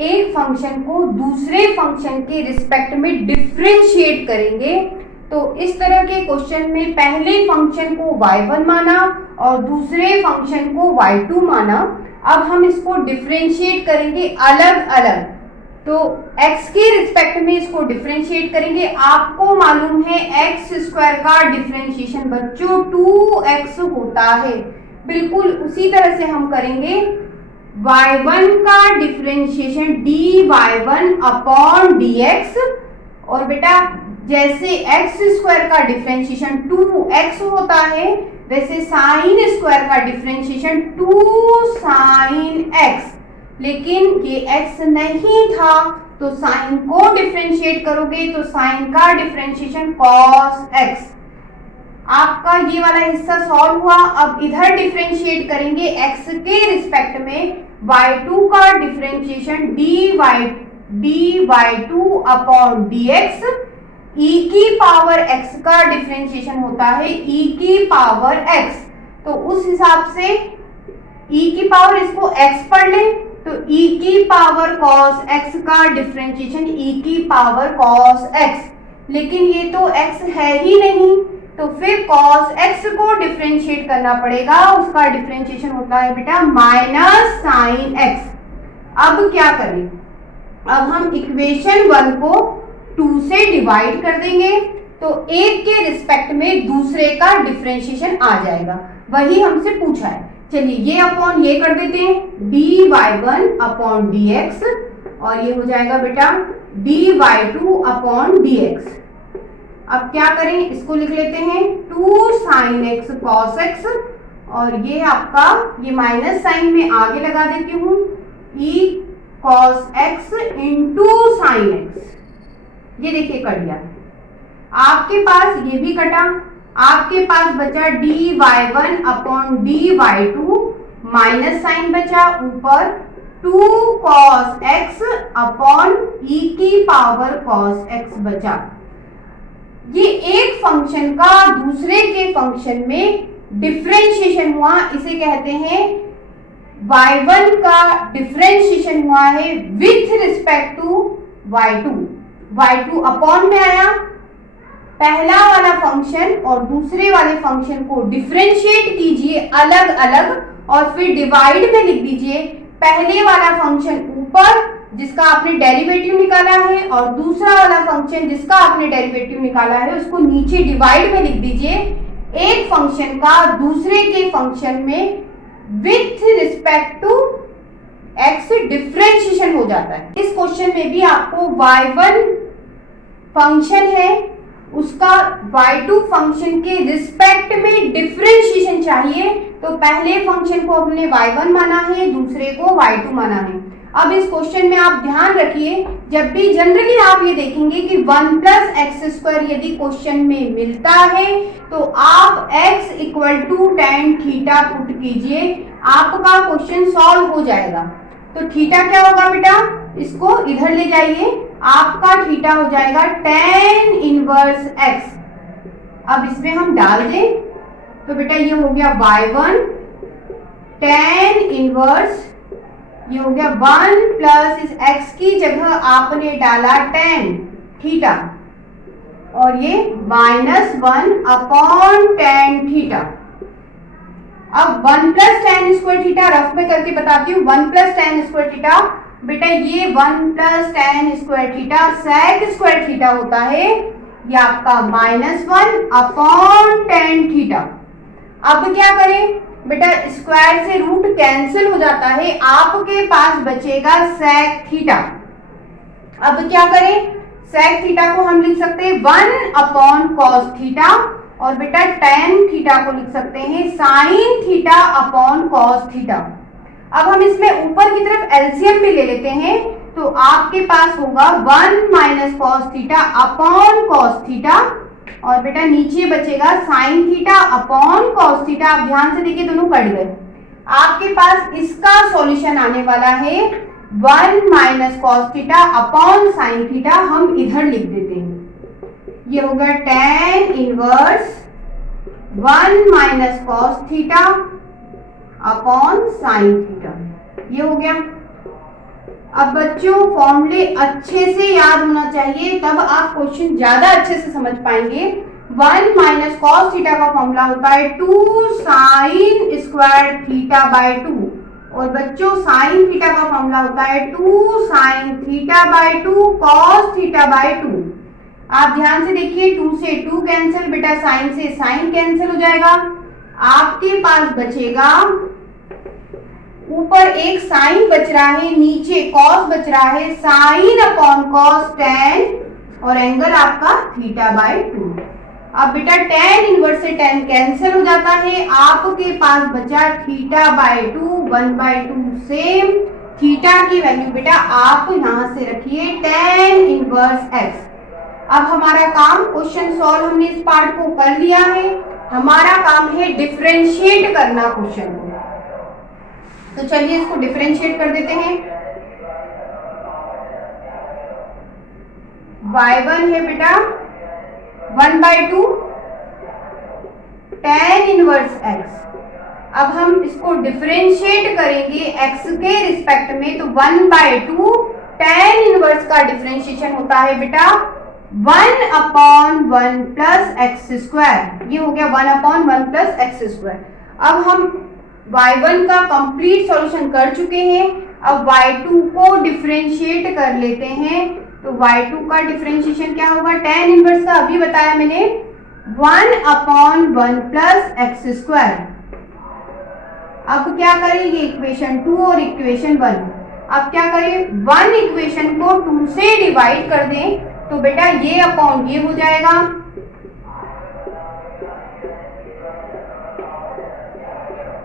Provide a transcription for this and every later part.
एक फंक्शन को दूसरे फंक्शन के रिस्पेक्ट में डिफरेंशिएट करेंगे। तो इस तरह के क्वेश्चन में पहले फंक्शन को y1 माना और दूसरे फंक्शन को y2 माना। अब हम इसको डिफरेंशिएट करेंगे अलग अलग, तो x के रिस्पेक्ट में इसको डिफरेंशिएट करेंगे। आपको मालूम है एक्स स्क्वायर का डिफरेंशिएशन बच्चों 2x होता है, बिल्कुल उसी तरह से हम करेंगे y1 का डिफरेंशिएशन dy1 अपॉन dx। और बेटा जैसे एक्स स्क्वायर का डिफरेंशिएशन 2x होता है, वैसे साइन स्क्वायर का डिफरेंशिएशन 2 साइन x, लेकिन ये x नहीं था तो साइन को डिफरेंशिएट करोगे तो साइन का डिफरेंशिएशन cos x। आपका ये वाला हिस्सा सॉल्व हुआ। अब इधर डिफरेंशिएट करेंगे x के रिस्पेक्ट में y2 का differentiation dy2 upon dx। e की पावर x का डिफरेंशिएशन होता है e की पावर x, तो उस हिसाब से e की पावर इसको x पढ़ लें तो e की पावर cos x का डिफरेंशिएशन e की पावर cos x, लेकिन ये तो x है ही नहीं तो फिर cos x को डिफरेंशिएट करना पड़ेगा। उसका डिफरेंशिएशन होता है बेटा माइनस साइन x। अब क्या करें, अब हम इक्वेशन 1 को 2 से डिवाइड कर देंगे तो एक के रिस्पेक्ट में दूसरे का डिफरेंशिएशन आ जाएगा, वही हमसे पूछा है। चलिए ये अपॉन ये कर देते हैं dy1 अपॉन dx और ये हो जाएगा बेटा dy2 अपॉन dx। अब क्या करें, इसको लिख लेते हैं 2 साइन x cos x और ये आपका ये माइनस साइन में आगे लगा देती हूँ e cos x into sine x। ये देखिए कट गया, आपके पास ये भी कटा, आपके पास बचा dy1 upon dy2 minus sign बचा ऊपर 2 cos x अपॉन e की पावर cos x बचा। ये एक फंक्शन का दूसरे के फंक्शन में डिफरेंशिएशन हुआ, इसे कहते हैं y1 का डिफरेंशिएशन हुआ है with respect to y2। y2 upon में आया, पहला वाला फंक्शन और दूसरे वाले फंक्शन को डिफरेंशिएट कीजिए अलग अलग और फिर डिवाइड में लिख दीजिए। पहले वाला फंक्शन ऊपर जिसका आपने डेरिवेटिव निकाला है और दूसरा वाला फंक्शन जिसका आपने डेरिवेटिव निकाला है उसको नीचे डिवाइड में लिख दीजिए। एक फंक्शन का दूसरे के फंक्शन में with respect to x differentiation हो जाता है। इस क्वेश्चन में भी आपको y1 फंक्शन है उसका y2 फंक्शन के रिस्पेक्ट में डिफरेंशिएशन चाहिए, तो पहले फंक्शन को हमने y1 माना है, दूसरे को y2 माना है। अब इस क्वेश्चन में आप ध्यान रखिए, जब भी जनरली आप ये देखेंगे कि 1 प्लस एक्स स्क्वायर यदि क्वेश्चन में मिलता है तो आप x equal to tan theta put कीजिए, आपका क्वेश्चन सॉल्व हो जाएगा। तो थीटा क्या होगा बेटा, इसको इधर ले जाइए, आपका थीटा हो जाएगा tan इनवर्स x। अब इसमें हम डाल दें तो बेटा ये हो गया y1 tan इनवर्स, ये हो गया 1 प्लस इस x की जगह आपने डाला tan थीटा और ये -1 अपॉन tan थीटा। अब 1 plus tan square theta rough में करके बताती हूँ। 1 प्लस tan स्क्वायर थीटा बेटा ये 1 plus tan square theta sec square theta होता है, ये आपका -1 अपॉन tan थीटा। अब क्या करें बेटा, स्क्वायर से रूट कैंसिल हो जाता है, आपके पास बचेगा sec थीटा। अब क्या करें, sec थीटा को हम लिख सकते हैं 1 अपॉन cos थीटा और बेटा tan थीटा को लिख सकते हैं sin theta upon cos theta. अब हम इसमें ऊपर की तरफ एलसीएम भी ले लेते हैं तो आपके पास होगा 1 minus cos theta upon cos theta और बेटा नीचे बचेगा sin theta upon cos theta. आप ध्यान से देखिए दोनों कट गए। आपके पास इसका सॉल्यूशन आने वाला है 1 minus cos theta upon sin theta, हम इधर लिख देते हैं। ये होगा tan inverse 1 minus cos theta upon sin theta, ये हो गया। अब बच्चों फॉर्मूले अच्छे से याद होना चाहिए, तब आप क्वेश्चन ज्यादा अच्छे से समझ पाएंगे। 1 माइनस कॉस थीटा का फॉर्मूला होता है 2 साइन स्क्वायर थीटा बाय 2, और बच्चों साइन थीटा का फॉर्मूला होता है 2 sine theta by 2 cos theta by 2। आप ध्यान से देखिए, 2 से 2 कैंसिल, बेटा साइन से साइन कैंसिल हो जाएगा, आपके पास बचेगा ऊपर एक साइन बच रहा है, नीचे कॉस बच रहा है, साइन अपॉन कॉस tan, और एंगल आपका थीटा बाय 2। अब बेटा tan इनवर्स से tan कैंसिल हो जाता है, आपके पास बचा थीटा बाय 2 1/2 सेम। थीटा की वैल्यू बेटा आप यहां से रखिए tan इनवर्स x। अब हमारा काम, क्वेश्चन सॉल्व हमने इस पार्ट को कर लिया है, हमारा काम है डिफरेंशिएट करना क्वेश्चन को। तो चलिए इसको डिफरेंशिएट कर देते हैं। y1 है बेटा 1/2 tan इनवर्स x। अब हम इसको डिफरेंशिएट करेंगे x के रिस्पेक्ट में, तो 1/2 tan इनवर्स का डिफरेंशिएशन होता है बेटा 1/1 प्लस एक्स स्क्वायर। ये हो गया 1/1 प्लस एक्स स्क्वायर। अब हम y1 का कंप्लीट सॉल्यूशन कर चुके हैं, अब y2 को डिफरेंशिएट कर लेते हैं। तो y2 का डिफरेंशिएशन क्या होगा, tan इनवर्स का अभी बताया मैंने 1/1 प्लस एक्स स्क्वायर। अब क्या करेंगे, इक्वेशन 2 और इक्वेशन 1। अब क्या करें, 1 इक्वेशन को 2 से डिवाइड कर दें, तो बेटा ये अपॉन ये हो जाएगा।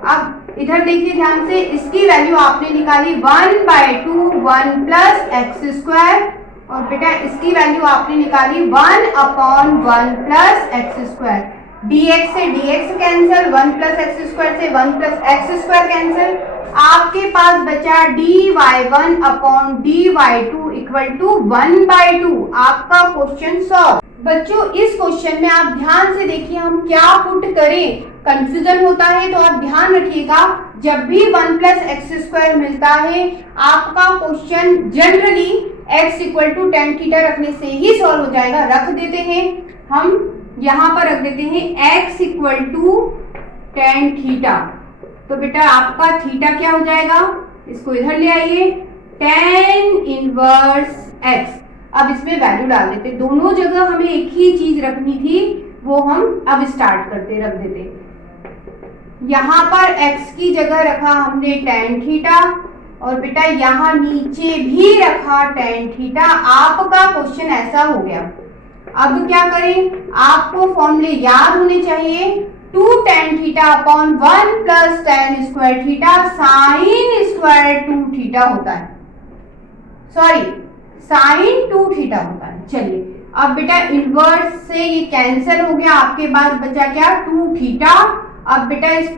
अब इधर देखिए ध्यान से, इसकी वैल्यू आपने निकाली 1/2 1 प्लस एक्स स्क्वायर, और बेटा इसकी वैल्यू आपने निकाली 1/1 प्लस एक्स स्क्वायर। dx से dx cancel, 1 plus X square से 1 प्लस एक्स स्क्वायर कैंसिल, आपके पास बचा dy1 upon dy2 equal to 1/2। आपका क्वेश्चन सॉल्व। बच्चों इस क्वेश्चन में आप ध्यान से देखिए हम क्या पुट करें, कंफ्यूजन होता है तो आप ध्यान रखिएगा, जब भी 1 प्लस एक्स स्क्वायर मिलता है आपका question generally x equal to tan theta रखने से ही सॉल्व हो जाएगा। रख देते हैं, हम यहाँ पर रख देते हैं x equal to tan theta. तो बेटा आपका थीटा क्या हो जाएगा, इसको इधर ले आइए, tan इनवर्स x। अब इसमें वैल्यू डाल देते, दोनों जगह हमें एक ही चीज रखनी थी, वो हम अब स्टार्ट करते, रख देते। यहाँ पर x की जगह रखा हमने tan थीटा, और बेटा यहाँ नीचे भी रखा tan थीटा। आपका क्वेश्चन ऐसा हो गया। अब क्या करें, आपको फॉर्मूले याद होने चाहिए, 2 tan theta upon 1 plus tan square theta sine square 2 theta होता है, सॉरी साइन 2 थीटा होता है। चलिए अब बेटा इनवर्स से ये कैंसिल हो गया, आपके पास बचा क्या 2 थीटा। अब बेटा इस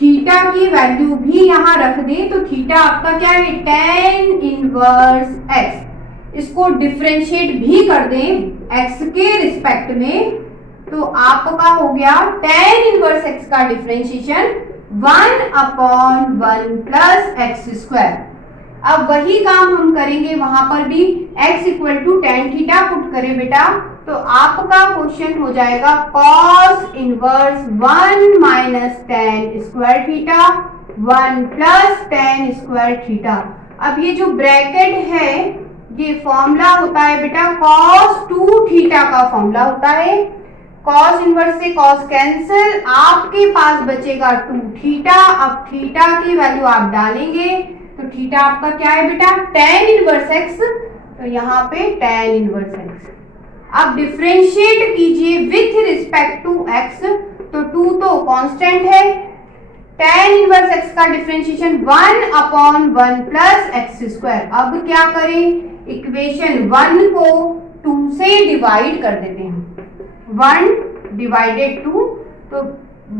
थीटा की वैल्यू भी यहां रख दें, तो थीटा आपका क्या है tan इनवर्स x। इसको डिफरेंशिएट भी कर दें x के रिस्पेक्ट में, तो आपका हो गया tan इनवर्स x का डिफरेंशिएशन 1/1 प्लस एक्स स्क्वायर। अब वही काम हम करेंगे वहां पर भी, x equal to tan theta put करें बेटा, तो आपका क्वेश्चन हो जाएगा cos inverse 1 minus tan square theta 1 plus tan square theta. अब ये जो ब्रैकेट है ये फॉर्मूला होता है बेटा cos 2 थीटा का फॉर्मूला होता है। cos इनवर्स से cos कैंसिल, आपके पास बचेगा 2 थीटा। अब थीटा की वैल्यू आप डालेंगे, तो थीटा आपका क्या है बेटा tan इनवर्स x, तो यहाँ पे tan इनवर्स x। अब डिफरेंशिएट कीजिए विथ रिस्पेक्ट टू x, तो 2 तो कांस्टेंट है, tan इनवर्स x का डिफरेंशिएशन 1/1 प्लस एक्स स्क्वायर। अब क्या करें, इक्वेशन 1 को 2 से डिवाइड कर देते हैं, 1 डिवाइडेड 2, तो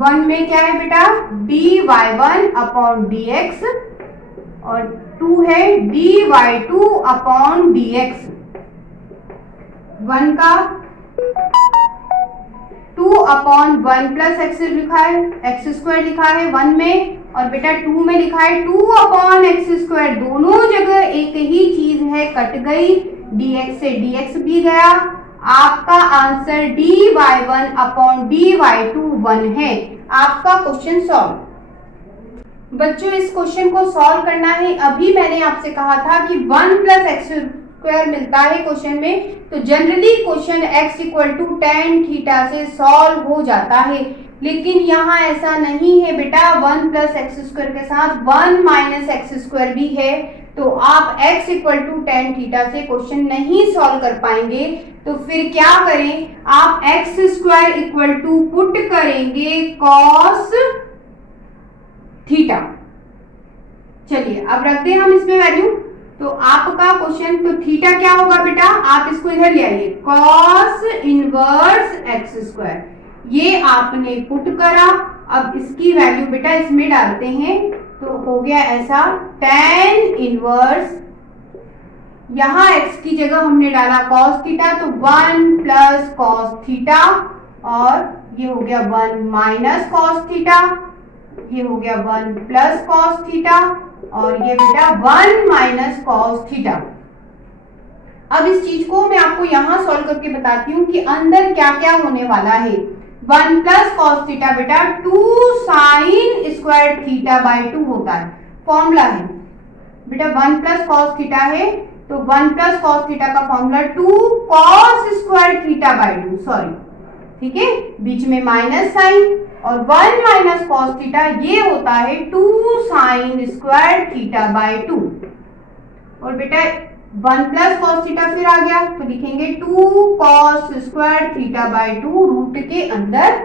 1 में क्या है बेटा dy1 अपॉन dx, और 2 है dy2 अपॉन dx। 1 का 2/1 प्लस एक्स लिखा है, एक्स स्क्वायर लिखा है 1 में, और बेटा 2 में लिखा है 2/x स्क्वायर। दोनों एक ही चीज है, कट गई, dx से dx भी गया। आपका आंसर dy1 अपॉन dy2 1 है। आपका क्वेश्चन सॉल्व। बच्चों इस क्वेश्चन को सॉल्व करना है। अभी मैंने आपसे कहा था कि 1 प्लस एक्स स्क्वायर मिलता है क्वेश्चन में, तो generally question x equal to tan theta से सॉल्व हो जाता है, लेकिन यहाँ ऐसा नहीं है बेटा। 1 प्लस एक्स स्क्वायर के साथ 1 माइनस एक्स स्क्वायर भी है, तो आप x equal to tan theta से क्वेश्चन नहीं सॉल्व कर पाएंगे। तो फिर क्या करें, आप X square equal to put करेंगे कॉस थीटा। चलिए अब रख दें हम इसमें वैल्यू। तो आपका क्वेश्चन, तो थीटा क्या होगा बेटा, आप इसको इधर ले आइए, कॉस इनवर्स एक्स स्क्वायर, ये आपने पुट करा। अब इसकी वैल्यू बेटा इसमें डालते हैं, तो हो गया ऐसा, tan इनवर्स, यहां x की जगह हमने डाला cos थीटा, तो 1 प्लस cos थीटा, और ये हो गया 1 माइनस cos थीटा, ये हो गया 1 प्लस cos थीटा, और ये बेटा 1 माइनस cos थीटा। अब इस चीज को मैं आपको यहां सॉल्व करके बताती हूँ कि अंदर क्या क्या होने वाला है। 1 प्लस cos थीटा बेटा 2 साइन स्क्वायर थीटा बाई 2 होता है, फॉर्मूला है बेटा। 1 प्लस cos थीटा है, तो 1 प्लस cos थीटा का formula 2 cos square theta by 2, sorry, ठीक है, बीच में माइनस साइन, और 1 माइनस cos थीटा ये होता है 2 साइन स्क्वायर थीटा बाई 2। और बेटा 1 प्लस cos थीटा फिर आ गया, तो लिखेंगे 2 cos square theta by 2, root के अंदर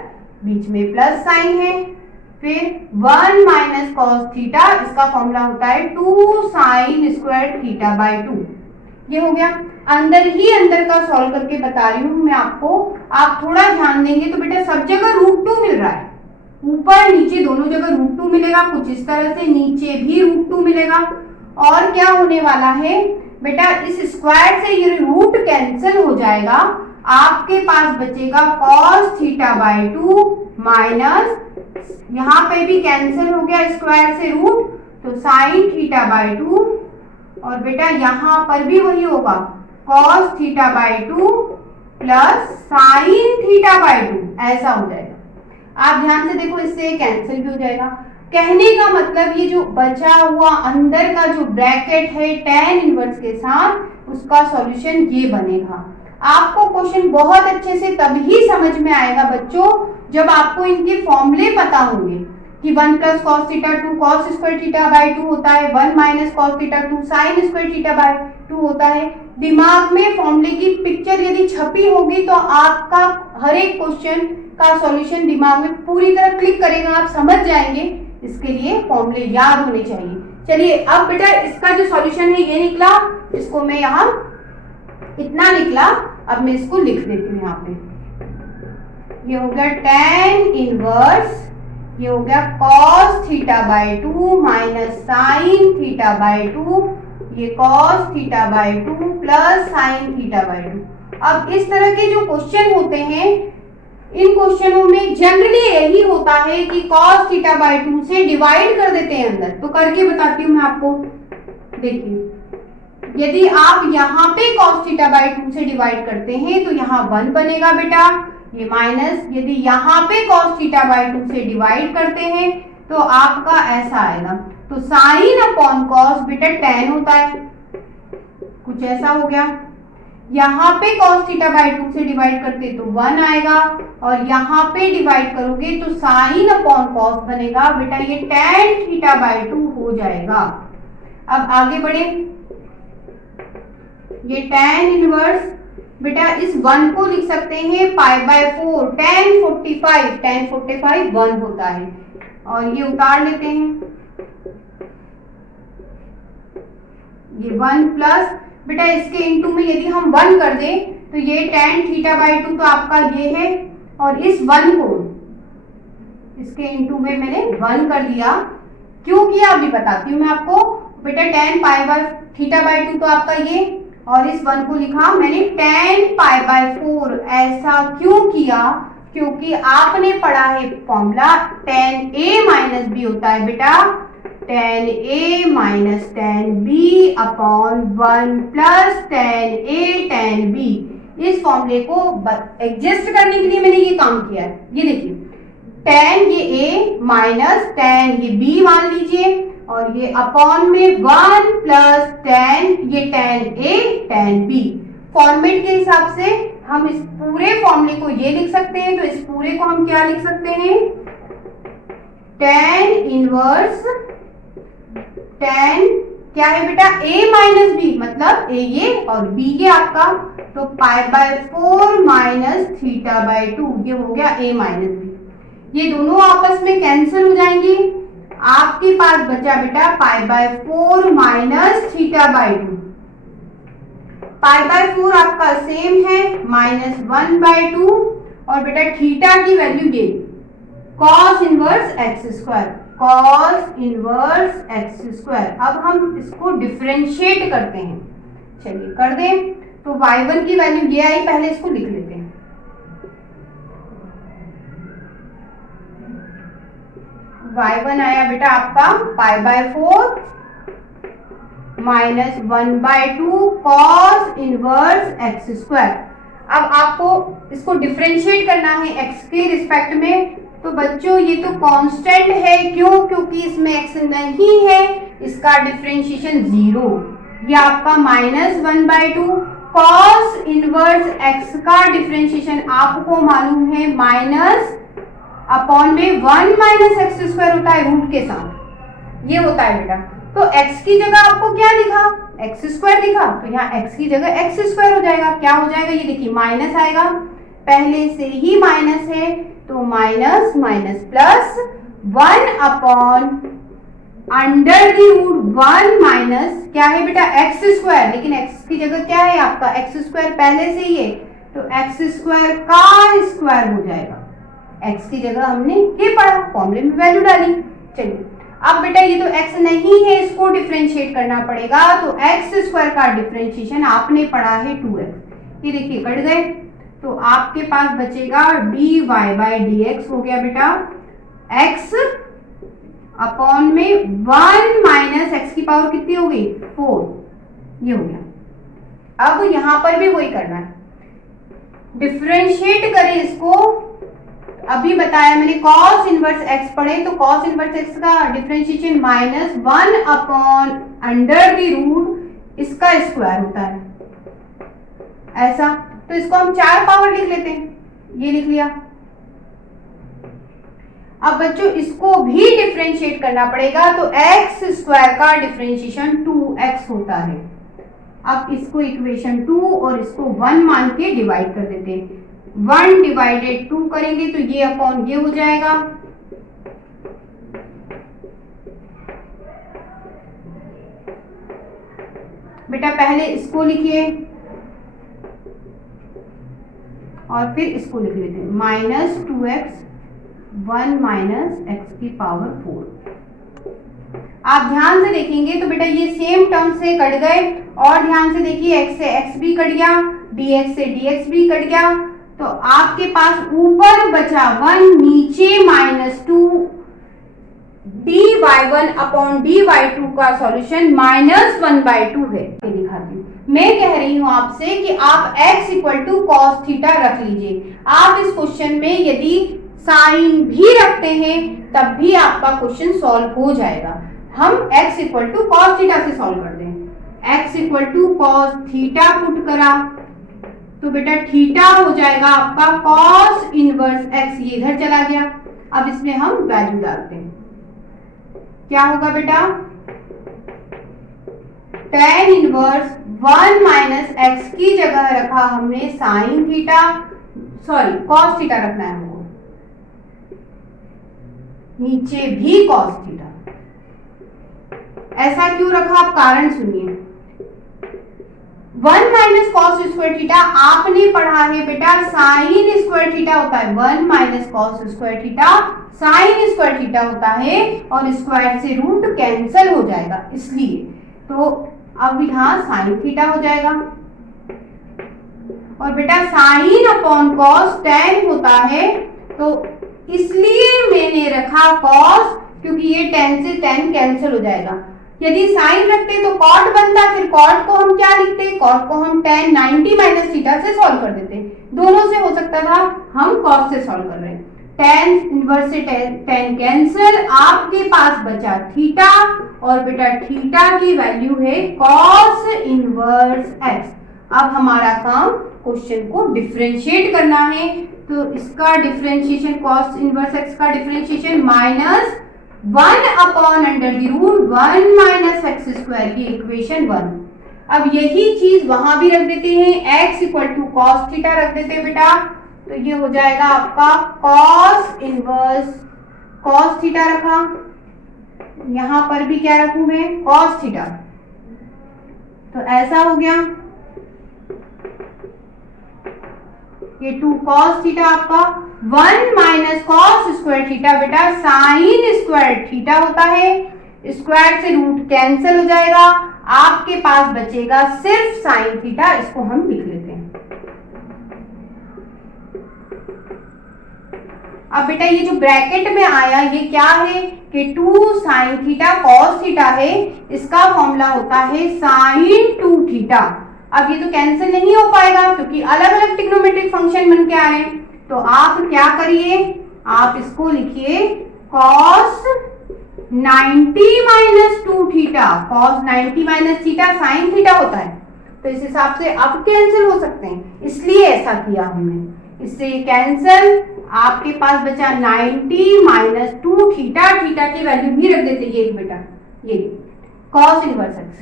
बीच में प्लस साइन है। फिर 1 माइनस cos थीटा, इसका फॉर्मूला होता है 2 साइन स्क्वायर थीटा बाई 2। ये हो गया, अंदर ही अंदर का सॉल्व करके बता रही हूँ मैं आपको। आप थोड़ा ध्यान देंगे तो बेटा सब जगह √2 मिल रहा है, ऊपर नीचे दोनों जगह √2 मिलेगा, कुछ इस तरह से नीचे भी √2 मिलेगा। और क्या होने वाला है बेटा, इस स्क्वायर से ये रूट कैंसिल हो जाएगा, आपके पास बचेगा cos थीटा बाई 2 माइनस, यहाँ पे भी कैंसिल हो गया स्क्वायर से रूट, तो साइन थीटा बाई 2, और बेटा यहाँ पर भी वही होगा, cos theta by 2 plus sine theta by 2, ऐसा हो जाएगा। आप ध्यान से देखो, इससे कैंसिल भी हो जाएगा। कहने का मतलब ये जो बचा हुआ अंदर का जो ब्रैकेट है tan इनवर्स के साथ, उसका सॉल्यूशन ये बनेगा। आपको क्वेश्चन बहुत अच्छे से तभी समझ में आएगा बच्चों, जब आपको इनके फॉर्मूले पता होंगे कि 1 plus cos theta 2 cos square theta by 2 होता है, 1 minus cos theta 2 sine square theta by 2 होता है। दिमाग में फॉर्मूले की पिक्चर यदि छपी होगी तो आपका हर एक क्वेश्चन का सॉल्यूशन दिमाग में पूरी तरह क्लिक करेगा, आप समझ जाएंगे। इसके लिए फॉर्मूले याद होने चाहिए। चलिए अब बेटा इसका जो सॉल्यूशन है ये निकला, इसको मैं यहाँ इतना निकला, अब मैं इसको लिख देती हूँ यहाँ पे। ये हो गया tan इनवर्स, ये हो गया cos theta by 2 minus sine theta by 2, ये cos theta by 2 plus sine theta by 2। अब इस तरह के जो क्वेश्चन होते हैं, इन क्वेश्चनों में जनरली यही होता है कि cos थीटा बाई 2 से डिवाइड कर देते हैं अंदर। तो करके बताती हूँ मैं आपको। देखिए यदि आप यहाँ पे cos थीटा बाई 2 से डिवाइड करते हैं तो यहाँ 1 बनेगा बेटा, ये माइनस, यदि यहाँ पे cos थीटा बाई 2 से डिवाइड करते हैं तो आपका ऐसा आएगा। तो साइन अपॉन कॉस बेटा tan होता है, कुछ ऐसा हो गया। यहाँ पे cos थीटा बाई 2 से डिवाइड करते तो 1 आएगा, और यहाँ पे डिवाइड करोगे तो साइन अपॉन कॉस बनेगा बेटा, ये tan थीटा बाई 2 हो जाएगा। अब आगे बढ़े, ये tan इनवर्स बेटा इस 1 को लिख सकते हैं पाई बाय 4, tan 45 1 होता है, और ये उतार लेते हैं, ये 1 प्लस बेटा इसके इनटू में यदि हम 1 कर दें तो ये tan थीटा बाई 2 तो आपका ये है, और इस 1 को इसके इनटू में मैंने 1 कर दिया। क्यों किया अभी बताती हूँ मैं आपको। बेटा tan pi by theta by 2 तो आपका ये, और इस 1 को लिखा मैंने tan पाई बाय 4। ऐसा क्यों किया? क्योंकि आपने पढ़ा है formula tan a minus B होता है बेटा tan A minus tan B upon 1 plus tan A tan B। इस फॉर्मूले को एडजस्ट करने के लिए मैंने ये काम किया है। ये देखिए, tan ये A माइनस tan ये B मान लीजिए, और ये अपॉन में 1 प्लस tan ये tan A tan B। Format के हिसाब से हम इस पूरे फॉर्मूले को ये लिख सकते हैं, तो इस पूरे को हम क्या लिख सकते हैं, tan इनवर्स tan क्या है बेटा, A माइनस बी, मतलब A ये और B ये आपका, तो पाई बाय 4 माइनस थीटा बाय 2, ये हो गया A माइनस बी। ये दोनों आपस में कैंसिल हो जाएंगे, आपके पास बचा बेटा पाई by 4 minus theta by 2। Pi by 4 आपका सेम है, माइनस 1 बाय 2, और बेटा थीटा की वैल्यू ये cos inverse X square, cos inverse X square. अब हम इसको डिफरेंशिएट करते हैं, चलिए कर दें। तो y1 की वैल्यू ये आई, पहले इसको लिख लेते हैं। y1 आया बेटा आपका pi by 4 minus 1 by 2 cos inverse X square. अब आपको इसको डिफरेंशिएट करना है x के रिस्पेक्ट में। तो बच्चों ये तो कांस्टेंट है, क्यों, क्योंकि इसमें x नहीं है, इसका डिफरेंशिएशन 0। ये आपका minus 1 by 2 cos inverse x का डिफरेंशिएशन आपको मालूम है माइनस अपॉन में 1 माइनस एक्स स्क्वायर होता है रूट के साथ, ये होता है बेटा। तो x की जगह आपको क्या दिखा, एक्स स्क्वायर दिखा, तो यहाँ x की जगह एक्स स्क्वायर हो जाएगा। क्या हो जाएगा, ये देखिए माइनस आएगा, पहले से ही माइनस है, तो minus minus plus 1 upon under the root 1 minus क्या है बेटा एक्स स्क्वायर, लेकिन x की जगह क्या है आपका एक्स स्क्वायर पहले से ही है, तो एक्स स्क्वायर का स्क्वायर हो जाएगा। x की जगह हमने ये पढ़ा, फॉर्मूले में वैल्यू डाली। चलिए अब बेटा ये तो x नहीं है, इसको डिफरेंशिएट करना पड़ेगा, तो एक्स स्क्वायर का डिफरेंशिएशन आपने पढ़ा है 2x। ये देखिए कट गए, तो आपके पास बचेगा dy बाय dx हो गया बेटा x अपॉन में 1 माइनस एक्स की पावर कितनी हो गई 4, ये हो गया। अब यहां पर भी वही करना है, डिफरेंशिएट करें इसको। अभी बताया मैंने cos इनवर्स x पढ़े, तो cos इनवर्स x का differentiation minus 1 upon under the root इसका स्क्वायर होता है, ऐसा। तो इसको हम 4 पावर लिख लेते हैं, ये लिख लिया। अब बच्चों इसको भी डिफरेंशिएट करना पड़ेगा, तो x स्क्वायर का डिफरेंशिएशन 2x होता है। अब इसको इक्वेशन 2 और इसको 1 मान के डिवाइड कर देते हैं। 1 डिवाइडेड 2 करेंगे तो ये अपॉन ये हो जाएगा, बेटा पहले इसको लिखिए और फिर इसको लिख लेते हैं, माइनस 2x 1 माइनस एक्स की पावर 4। आप ध्यान से देखेंगे तो बेटा ये सेम टर्म से कट गए, और ध्यान से देखिए x से x भी कट गया, dx से dx भी कट गया, तो आपके पास ऊपर बचा 1, नीचे माइनस 2, dy1 अपॉन dy2 का सॉल्यूशन माइनस 1/2 है। दिखाती हूँ, मैं कह रही हूँ आपसे कि आप x equal to cos theta रख लीजिए। आप इस क्वेश्चन में यदि साइन भी रखते हैं तब भी आपका क्वेश्चन सॉल्व हो जाएगा। हम x equal to cos theta से सॉल्व करते हैं। x equal to cos theta put करा तो बेटा थीटा हो जाएगा आपका कॉस इनवर्स x, ये इधर चला गया। अब इसमें हम वैल्यू डालते हैं, क्या होगा बेटा, tan इनवर्स 1 माइनस एक्स की जगह रखा हमने sine theta, sorry cos theta रखना है हमको, नीचे भी कॉस थीटा। ऐसा क्यों रखा, आप कारण सुनिए। 1 माइनस कॉस स्क्वायर थीटा आपने पढ़ा है बेटा साइन स्क्वायर थीटा होता है, 1 minus cos square theta sine square theta होता है, और स्क्वायर से रूट कैंसिल हो जाएगा इसलिए। तो अब यहाँ साइन थीटा हो जाएगा, और बेटा साइन अपॉन कॉस tan होता है, तो इसलिए मैंने रखा कॉस, क्योंकि ये tan से tan कैंसिल हो जाएगा। यदि साइन रखते तो cot बनता, फिर cot को हम क्या लिखते, cot को हम tan 90 माइनस थीटा से सॉल्व कर देते। दोनों से हो सकता था, हम cos से सॉल्व कर रहे हैं। tan इनवर्स से tan कैंसिल, आपके पास बचा थीटा, और बेटा थीटा की वैल्यू है cos इनवर्स x। अब हमारा काम क्वेश्चन को डिफरेंशिएट करना है, तो इसका डिफरेंशिएशन cos इनवर्स x का differentiation minus 1 upon under the root 1 minus X square की इक्वेशन 1। अब यही चीज वहां भी रख देते हैं, x equal to cos theta रख देते हैं बेटा, तो ये हो जाएगा आपका cos इनवर्स cos थीटा रखा, यहां पर भी क्या रखूं मैं, cos थीटा, तो ऐसा हो गया। ये 2 cos थीटा आपका 1 माइनस कॉस स्क्वायर थीटा बेटा साइन स्क्वायर थीटा होता है, स्क्वायर से रूट कैंसिल हो जाएगा, आपके पास बचेगा सिर्फ साइन थीटा, इसको हम लिख लेते हैं। अब बेटा ये जो ब्रैकेट में आया ये क्या है कि 2 साइन थीटा कॉस थीटा है, इसका फॉर्मूला होता है साइन 2 थीटा। अब ये तो कैंसिल नहीं हो पाएगा क्योंकि अलग अलग ट्रिग्नोमेट्रिक फंक्शन बन के आ रहे हैं, तो आप क्या करिए, आप इसको लिखिए cos 90 minus 2 theta, cos 90 minus theta sine theta होता है, तो इस हिसाब से अब कैंसिल हो सकते हैं, इसलिए ऐसा किया हमने। इससे कैंसिल, आपके पास बचा 90 माइनस 2 थीटा, थीटा की वैल्यू भी रख देते ये बेटा, ये cos इनवर्स x।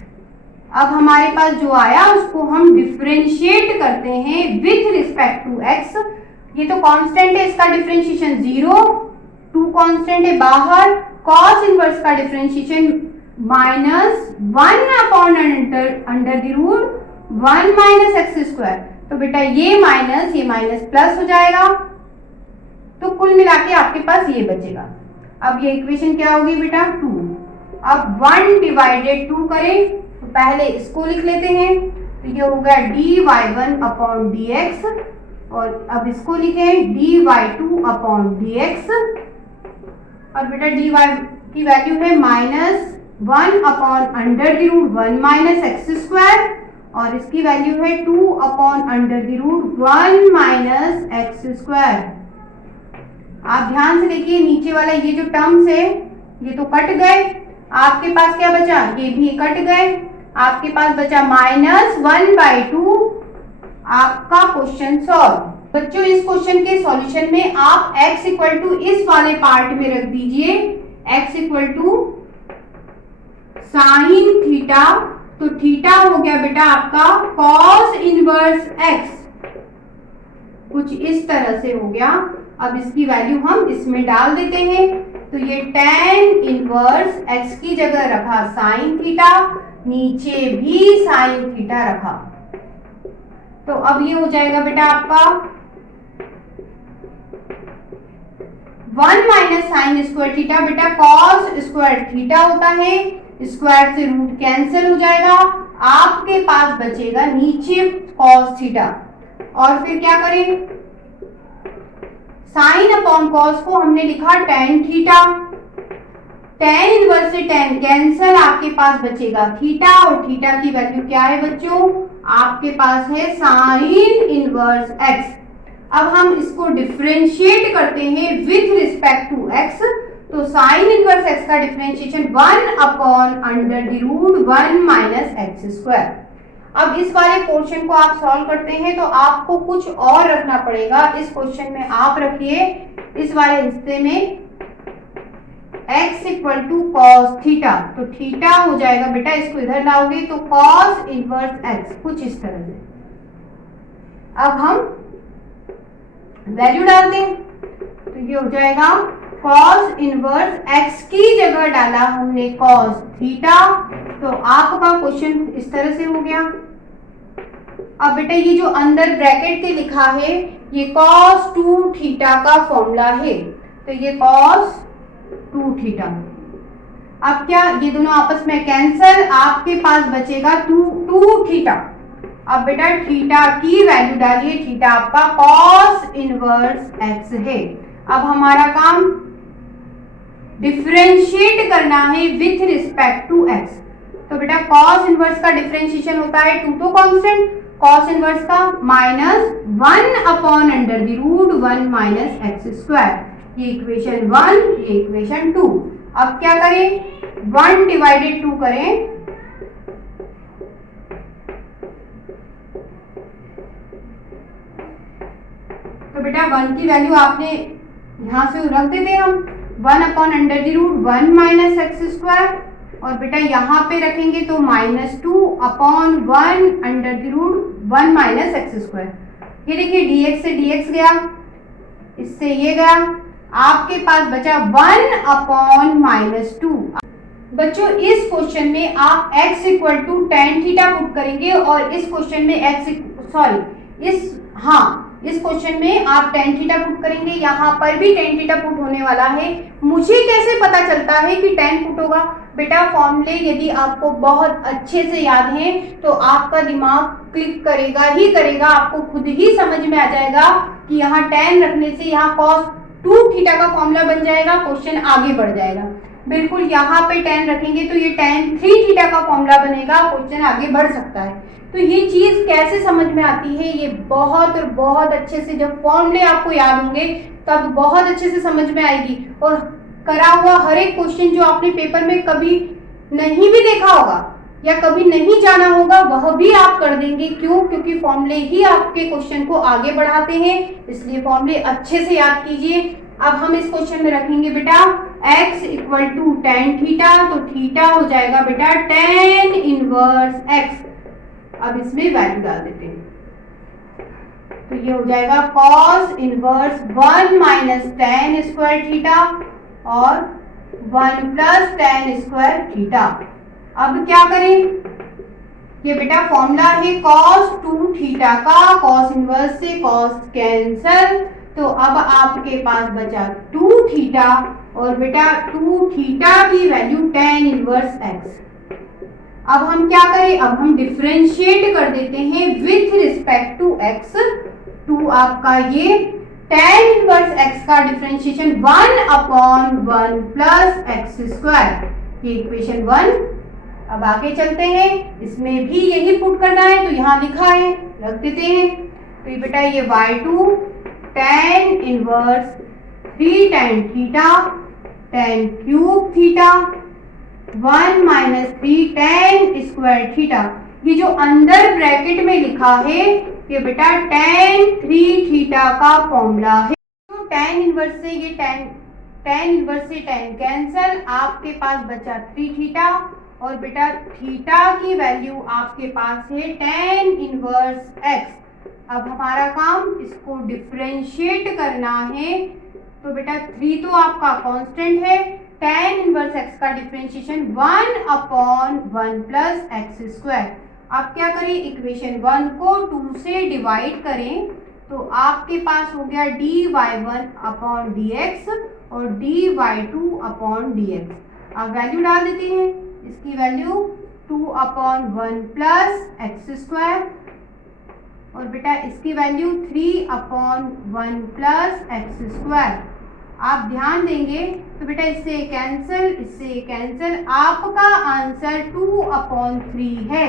अब हमारे पास जो आया उसको हम डिफरेंशिएट करते हैं विथ रिस्पेक्ट टू x। ये तो कांस्टेंट है, इसका डिफरेंशिएशन 0, 2 कांस्टेंट है बाहर, cos इनवर्स का differentiation minus 1 upon under the root 1 minus X square, तो बेटा ये माइनस प्लस हो जाएगा, तो कुल मिला के आपके पास ये बचेगा। अब ये इक्वेशन क्या होगी बेटा 2। अब 1 डिवाइडेड 2 करें, तो पहले इसको लिख लेते हैं, तो ये होगा dy1 अपॉन dx, और अब इसको लिखें dy2 अपॉन dx, और बेटा dy की वैल्यू है -1 upon under the root 1 minus X square, और इसकी वैल्यू है 2 upon under the root 1 minus X square. आप ध्यान से देखिए नीचे वाला ये जो टर्म्स है ये तो कट गए, आपके पास क्या बचा, ये भी कट गए, आपके पास बचा -1/2। आपका क्वेश्चन सॉल्व। बच्चों इस क्वेश्चन के सॉल्यूशन में आप x इक्वल टू इस वाले पार्ट में रख दीजिए, x equal to sine theta, तो थीटा हो गया बेटा आपका cos इनवर्स x, कुछ इस तरह से हो गया। अब इसकी वैल्यू हम इसमें डाल देते हैं, तो ये tan इनवर्स x की जगह रखा साइन थीटा, नीचे भी साइन थीटा रखा, तो अब ये हो जाएगा बेटा आपका 1 माइनस साइन स्क्वायर थीटा, बेटा cos स्क्वायर थीटा होता है, स्क्वायर से रूट कैंसिल हो जाएगा, आपके पास बचेगा नीचे cos थीटा, और फिर क्या करें, साइन अपॉन कॉस को हमने लिखा tan थीटा, tan इनवर्स से tan कैंसिल, आपके पास बचेगा थीटा, और थीटा की वैल्यू क्या है बच्चों, आपके पास है साइन इनवर्स x। अब हम इसको डिफरेंशिएट करते हैं विथ रिस्पेक्ट टू x, तो साइन इनवर्स x का differentiation 1 upon under the root 1 minus X square. अब इस वाले पोर्शन को आप सॉल्व करते हैं तो आपको कुछ और रखना पड़ेगा, इस क्वेश्चन में आप रखिए इस वाले हिस्से में x equal to cos theta, तो थीटा हो जाएगा बेटा, इसको इधर लाओगे तो कॉस इनवर्स x, कुछ इस तरह से। अब हम वैल्यू डाल दें, तो ये हो जाएगा कॉस इनवर्स x की जगह डाला हमने कॉस थीटा, तो आपका क्वेश्चन इस तरह से हो गया। अब बेटा ये जो अंदर ब्रैकेट के लिखा है ये cos 2 थीटा का फॉर्मूला है, तो ये cos 2 थीटा। अब क्या ये दोनों आपस में कैंसिल, आपके पास बचेगा 2 थीटा। अब बेटा थीटा की वैल्यू डालिए, थीटा आपका cos इनवर्स x है। अब हमारा काम डिफरेंशिएट करना है विथ रिस्पेक्ट टू एक्स। तो बेटा कॉस इनवर्स का डिफरेंशिएशन होता है 2 तो कांस्टेंट, कॉस इनवर्स का -1/√1 माइनस एक्स स्क्वायर। ये इक्वेशन 1, ये इक्वेशन 2। अब क्या करें, 1/2 करें, तो बेटा 1 की वैल्यू आपने यहां से रख देते हम 1/√1 माइनस एक्स स्क्वायर, और बेटा यहाँ पे रखेंगे तो -2/1/√1 माइनस एक्स स्क्वायर। ये देखिए dx से dx गया, इससे ये गया, आपके पास बचा 1/-2। बच्चों इस क्वेश्चन में आप x equal to tan theta put करेंगे, और इस क्वेश्चन में इस क्वेश्चन में आप tan थीटा पुट करेंगे, यहाँ पर भी tan थीटा पुट होने वाला है। मुझे कैसे पता चलता है कि tan पुट होगा? बेटा फॉर्मूले यदि आपको बहुत अच्छे से याद हैं तो आपका दिमाग क्लिक करेगा ही करेगा, आपको खुद ही समझ में आ जाएगा कि यहाँ tan रखने से यहाँ cos 2 थीटा का फॉर्मूला बन जाएगा, क्वेश्चन आगे बढ़ जाएगा। बिल्कुल यहाँ पे tan रखेंगे तो ये tan 3 थीटा का फॉर्मूला बनेगा, क्वेश्चन आगे बढ़ सकता है। तो ये चीज कैसे समझ में आती है, ये बहुत और बहुत अच्छे से जब फॉर्मूले आपको याद होंगे तब बहुत अच्छे से समझ में आएगी। और करा हुआ हर एक क्वेश्चन जो आपने पेपर में कभी नहीं भी देखा होगा या कभी नहीं जाना होगा वह भी आप कर देंगे। क्यों? क्योंकि फॉर्मूले ही आपके क्वेश्चन को आगे बढ़ाते हैं, इसलिए फॉर्मूले अच्छे से याद कीजिए। अब हम इस क्वेश्चन में रखेंगे बेटा x equal to tan theta, तो थीटा हो जाएगा बेटा tan इनवर्स x। अब इसमें वैल्यू डाल देते हैं, तो ये हो जाएगा cos inverse 1 minus tan square theta और 1 प्लस tan स्क्वायर थीटा। अब क्या करें, ये बेटा फॉर्मूला है cos 2 थीटा का, cos इनवर्स से cos कैंसल, तो अब आपके पास बचा 2 थीटा, और बेटा 2 थीटा की वैल्यू tan इनवर्स x। अब हम क्या करें, अब हम डिफरेंशिएट कर देते हैं विथ रिस्पेक्ट टू x। 2 आपका ये tan इनवर्स x का डिफरेंशिएशन 1/1 प्लस एक्स स्क्वायर, ये इक्वेशन 1। अब आगे चलते हैं, इसमें भी यही पुट करना है, तो यहाँ लिखा है रख देते हैं। तो ये बेटा ये y2 tan inverse 3 tan theta tan cube theta 1 minus 3 tan square theta. ये जो अंदर ब्रैकेट में लिखा है ये बेटा tan 3 थीटा का फॉर्मूला है। तो tan इनवर्स से ये tan इनवर्स से tan कैंसल, आपके पास बचा 3 थीटा, और बेटा थीटा की वैल्यू आपके पास है tan इनवर्स x। अब हमारा काम इसको डिफरेंशिएट करना है, तो बेटा 3 तो आपका कांस्टेंट है, tan इनवर्स x का डिफरेंशिएशन 1/1 प्लस एक्स स्क्वायर। आप क्या करें, इक्वेशन 1 को 2 से डिवाइड करें, तो आपके पास हो गया dy1/dx और dy2/dx। अब वैल्यू डाल देते हैं, इसकी वैल्यू 2/1 प्लस एक्स स्क्वायर, और बेटा इसकी वैल्यू 3/1 प्लस एक्स स्क्वायर। आप ध्यान देंगे तो बेटा इससे कैंसिल, इससे कैंसिल, आपका आंसर 2/3 है।